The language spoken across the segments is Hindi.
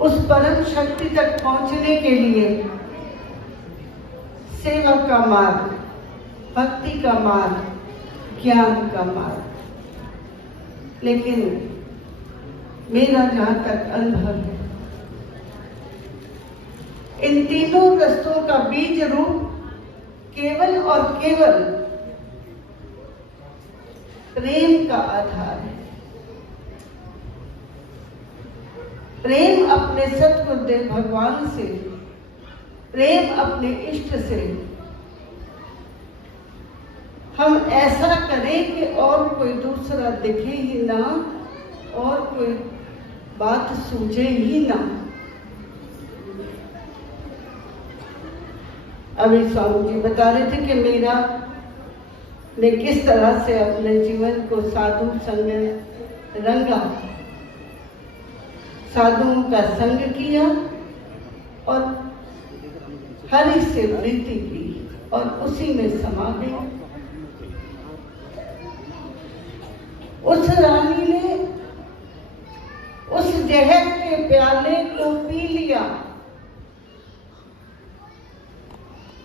उस परम शक्ति तक पहुंचने के लिए सेवा का मार्ग, भक्ति का मार्ग, ज्ञान का मार्ग। लेकिन मेरा जहां तक अनुभव है, इन तीनों रस्तों का बीज रूप केवल और केवल प्रेम का आधार है। प्रेम अपने सतगुरुदेव भगवान से, प्रेम अपने इष्ट से। हम ऐसा करें कि और कोई दूसरा दिखे ही ना और कोई बात सूझे ही ना। अभी स्वामी जी बता रहे थे कि मीरा ने किस तरह से अपने जीवन को साधु संग रंगा, साधुओं का संग किया और हरि से प्रीति की और उसी में समा गई। उस रानी ने उस जहर के प्याले को पी लिया,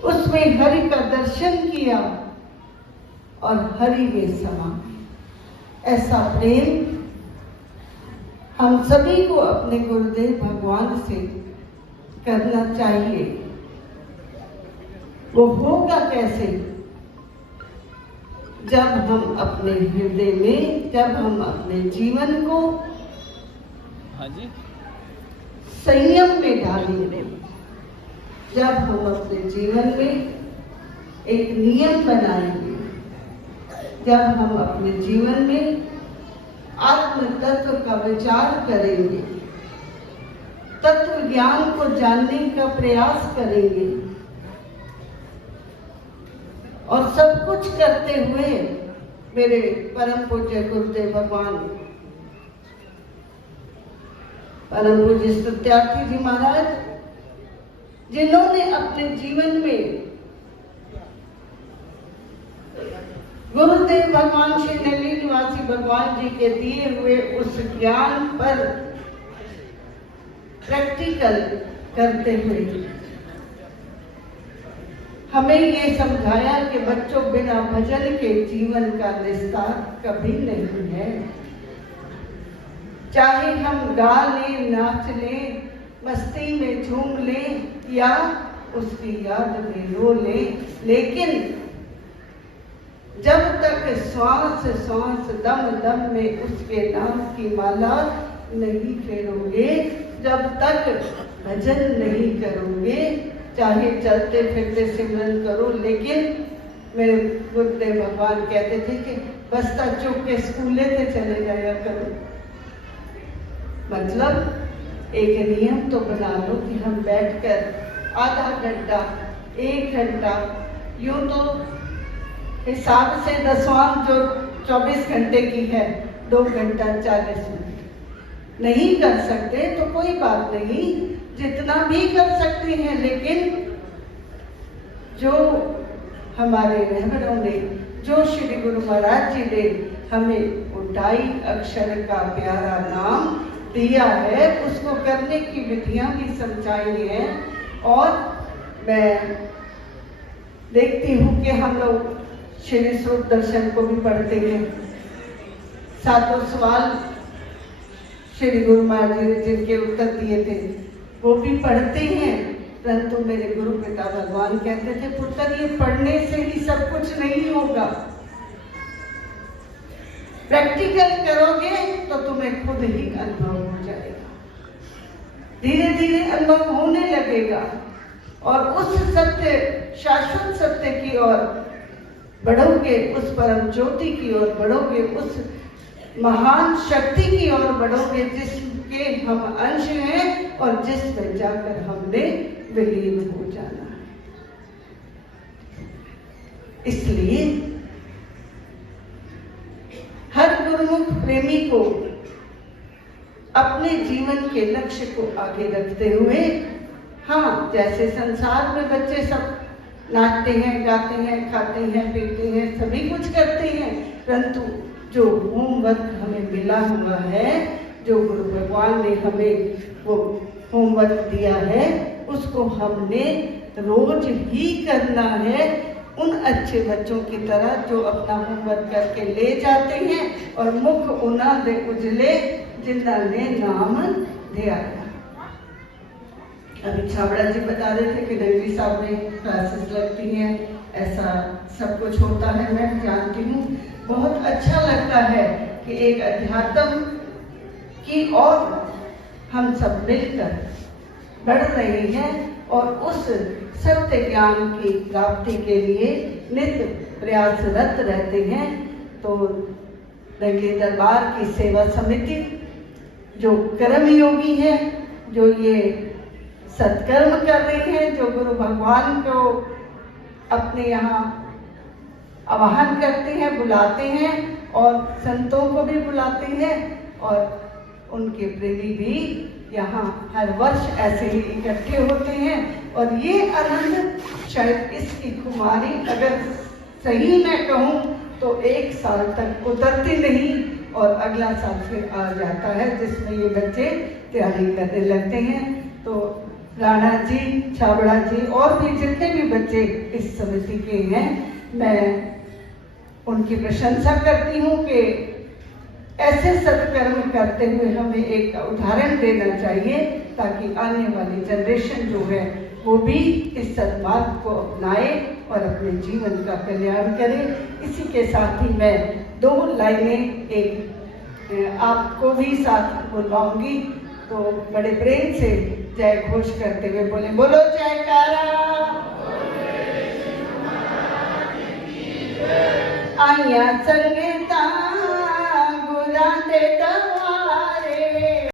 उसमें हरि का दर्शन किया और हरि में समा गई। ऐसा प्रेम हम सभी को अपने गुरुदेव भगवान से करना चाहिए। वो होगा कैसे? जब हम अपने हृदय में, जब हम अपने जीवन को संयम में डालेंगे, जब हम अपने जीवन में एक नियम बनाएंगे, जब हम अपने जीवन में आत्म तत्व का विचार करेंगे, तत्व ज्ञान को जानने का प्रयास करेंगे और सब कुछ करते हुए मेरे परम पूज्य गुरुदेव भगवान परम पूज्य सत्यार्थी जी महाराज, जिन्होंने अपने जीवन में गुरुदेव भगवान श्री नली निवासी भगवान जी के दिए हुए उस ज्ञान पर प्रैक्टिकल करते हुए हमें ये समझाया कि बच्चों, बिना भजन के जीवन का निस्तार कभी नहीं है। चाहे हम गा लें, नाच लें, मस्ती में झूम लें या उसकी याद में रो लें, लेकिन जब तक श्वास श्वास दम दम में उसके नाम की माला नहीं फेरोगे, जब तक भजन नहीं करोगे, चाहे चलते फिरते सिमरन करो, लेकिन मेरे गुरुदेव भगवान कहते थे कि बस्ता चुप के स्कूले से चले जाया करो। मतलब एक नियम तो बना लो कि हम बैठकर आधा घंटा, 1 घंटा, यूं तो हिसाब से दसवां जो 24 घंटे की है 2 घंटा 40 मिनट नहीं कर सकते तो कोई बात नहीं, जितना भी कर सकते हैं। लेकिन जो हमारे रहबरों ने, जो श्री गुरु महाराज जी ने हमें उठाई अक्षर का प्यारा नाम दिया है, उसको करने की विधियां भी समझाई हैं। और मैं देखती हूँ कि हम लोग श्री स्वरूप दर्शन को भी पढ़ते हैं। 7 सवाल श्री गुरु महाराज जी ने जिनके उत्तर दिए थे वो भी पढ़ते हैं, परंतु मेरे गुरु पिता भगवान कहते थे, पुत्र ये पढ़ने से ही सब कुछ नहीं होगा, प्रैक्टिकल करोगे तो तुम्हें खुद ही अनुभव हो जाएगा, धीरे धीरे अनुभव होने लगेगा और उस सत्य, शाश्वत सत्य की ओर बढ़ोगे, उस परम ज्योति की ओर बढ़ोगे, उस महान शक्ति की ओर बढ़ोगे जिसके हम अंश हैं और जिसमें जाकर हमने विलीन हो जाना है। इसलिए हर गुरुमुख प्रेमी को अपने जीवन के लक्ष्य को आगे रखते हुए, हाँ, जैसे संसार में बच्चे सब नाचते हैं, गाते हैं, खाते हैं, पीते हैं, सभी कुछ करते हैं, परंतु जो होमवर्क हमें मिला हुआ है, जो गुरु भगवान ने हमें वो होमवर्क दिया है उसको हमने रोज ही करना है, उन अच्छे बच्चों की तरह जो अपना होमवर्क करके ले जाते हैं और मुख उना दे उजले जिंदा ने नाम दिया। अभी छाबड़ा जी बता रहे थे कि डंगरी साहब में क्लासेस लगती हैं, ऐसा सब कुछ होता है, मैं जानती हूँ। बहुत अच्छा लगता है कि एक अध्यात्म की और हम सब मिलकर बढ़ रहे हैं और उस सत्य ज्ञान की प्राप्ति के लिए नित्य प्रयासरत रहते हैं। तो रंगे दरबार की सेवा समिति जो कर्म योगी है, जो ये सत्कर्म कर रही है, जो गुरु भगवान को अपने यहाँ आवाहन करते हैं, बुलाते हैं और संतों को भी बुलाते हैं और उनके प्रेमी भी यहाँ हर वर्ष ऐसे ही इकट्ठे होते हैं। और ये आनंद शायद इसकी खुमारी अगर सही मैं कहूँ तो 1 साल तक उतरती नहीं और अगला साल फिर आ जाता है, जिसमें ये बच्चे तैयारी करने लगते हैं। तो राणा जी, छाबड़ा जी और भी जितने भी बच्चे इस समिति के हैं, मैं उनकी प्रशंसा करती हूँ कि ऐसे सत्कर्म करते हुए हमें एक उदाहरण देना चाहिए ताकि आने वाली जनरेशन जो है वो भी इस सद्मार्ग को अपनाए और अपने जीवन का कल्याण करे। इसी के साथ ही मैं 2 लाइनें एक आपको भी साथ बुलवाऊंगी, तो बड़े प्रेम से जय घोष करते हुए बोले, बोलो जयकारा। आइया संगीता गुरा देता